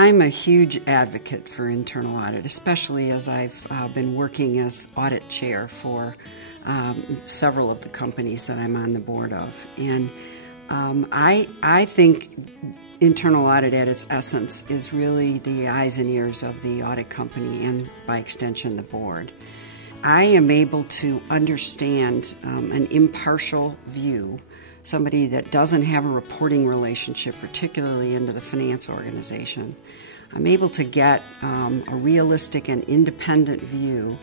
I'm a huge advocate for internal audit, especially as I've been working as audit chair for several of the companies that I'm on the board of. And I think internal audit at its essence is really the eyes and ears of the audit company and, by extension, the board. I am able to understand an impartial view, somebody that doesn't have a reporting relationship, particularly into the finance organization. I'm able to get a realistic and independent view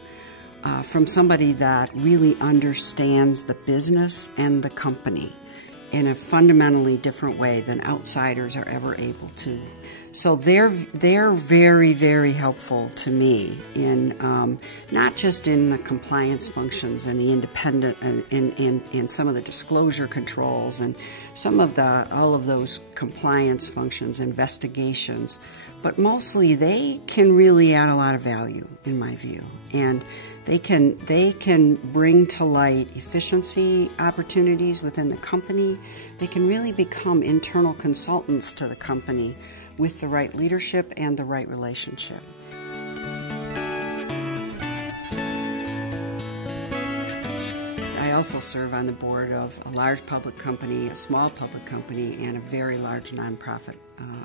from somebody that really understands the business and the company in a fundamentally different way than outsiders are ever able to. So they're very, very helpful to me in not just in the compliance functions and the independent and some of the disclosure controls and some of all of those compliance functions, investigations, but mostly they can really add a lot of value in my view. And they can bring to light efficiency opportunities within the company. They can really become internal consultants to the company with the right leadership and the right relationship. I also serve on the board of a large public company, a small public company, and a very large nonprofit,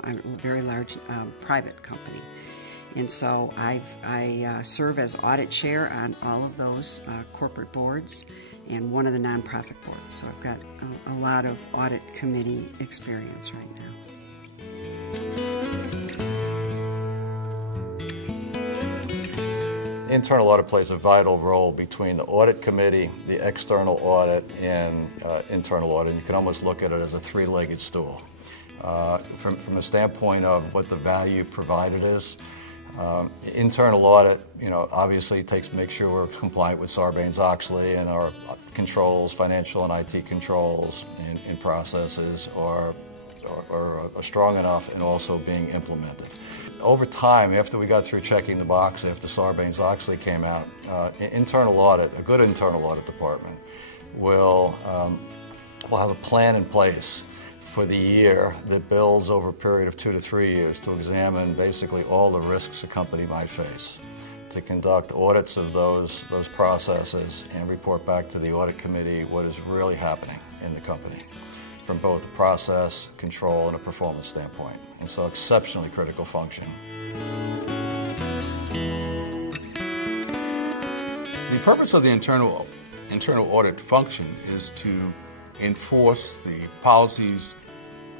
a very large private company. And so I serve as audit chair on all of those corporate boards and one of the nonprofit boards. So I've got a lot of audit committee experience right now. Internal audit plays a vital role between the audit committee, the external audit, and internal audit. You can almost look at it as a three-legged stool. From a standpoint of what the value provided is, internal audit, obviously makes sure we're compliant with Sarbanes-Oxley and our controls, financial and IT controls and processes are strong enough and also being implemented. Over time, after we got through checking the box, after Sarbanes-Oxley came out, internal audit, a good internal audit department, will have a plan in place for the year that builds over a period of 2 to 3 years to examine basically all the risks a company might face, to conduct audits of those processes and report back to the audit committee what is really happening in the company from both a process, control, and a performance standpoint. And so exceptionally critical function. The purpose of the internal audit function is to enforce the policies,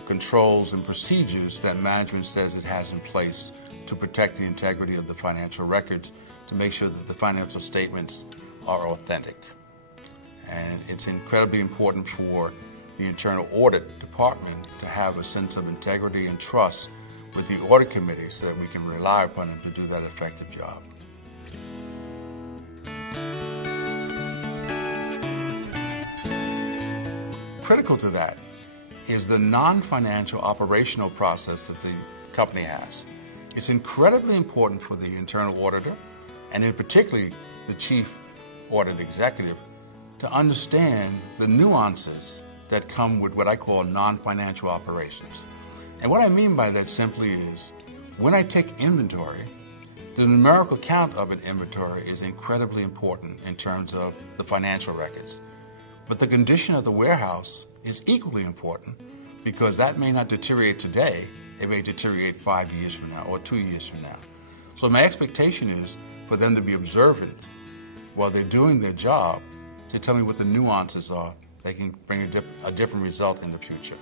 controls, and procedures that management says it has in place to protect the integrity of the financial records, to make sure that the financial statements are authentic. And it's incredibly important for the internal audit department to have a sense of integrity and trust with the audit committee so that we can rely upon them to do that effective job. Critical to that is the non-financial operational process that the company has. It's incredibly important for the internal auditor, and in particular the chief audit executive, to understand the nuances that come with what I call non-financial operations. And what I mean by that simply is, when I take inventory, the numerical count of an inventory is incredibly important in terms of the financial records. But the condition of the warehouse is equally important, because that may not deteriorate today, it may deteriorate 5 years from now or 2 years from now. So my expectation is for them to be observant while they're doing their job to tell me what the nuances are. They can bring a different result in the future.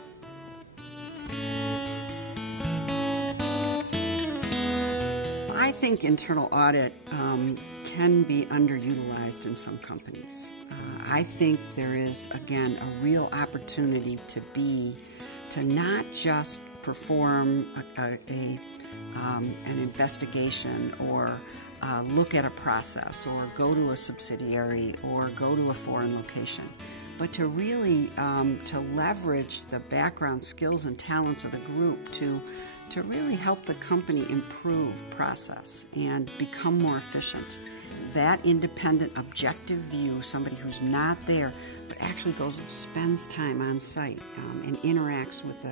I think internal audit can be underutilized in some companies. I think there is, again, a real opportunity to not just perform an investigation or look at a process or go to a subsidiary or go to a foreign location, but to really to leverage the background, skills, and talents of the group to really help the company improve process and become more efficient. That independent, objective view, somebody who's not there, but actually goes and spends time on site and interacts with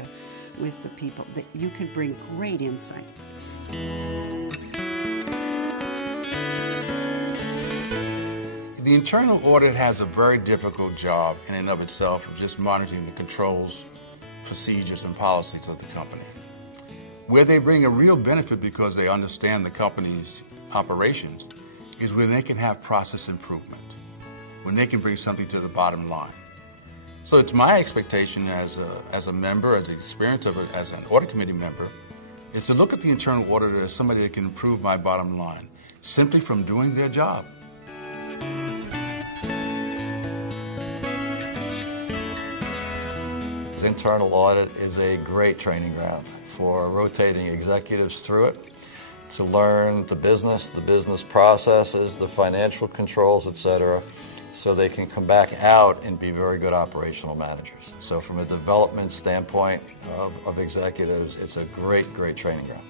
the people, that you can bring great insight. The internal audit has a very difficult job in and of itself of just monitoring the controls, procedures, and policies of the company. Where they bring a real benefit because they understand the company's operations is when they can have process improvement, when they can bring something to the bottom line. So it's my expectation as a member, as an experience of it, as an audit committee member, is to look at the internal auditor as somebody that can improve my bottom line simply from doing their job. Internal audit is a great training ground for rotating executives through it to learn the business processes, the financial controls, etc., so they can come back out and be very good operational managers. So from a development standpoint of executives, it's a great training ground.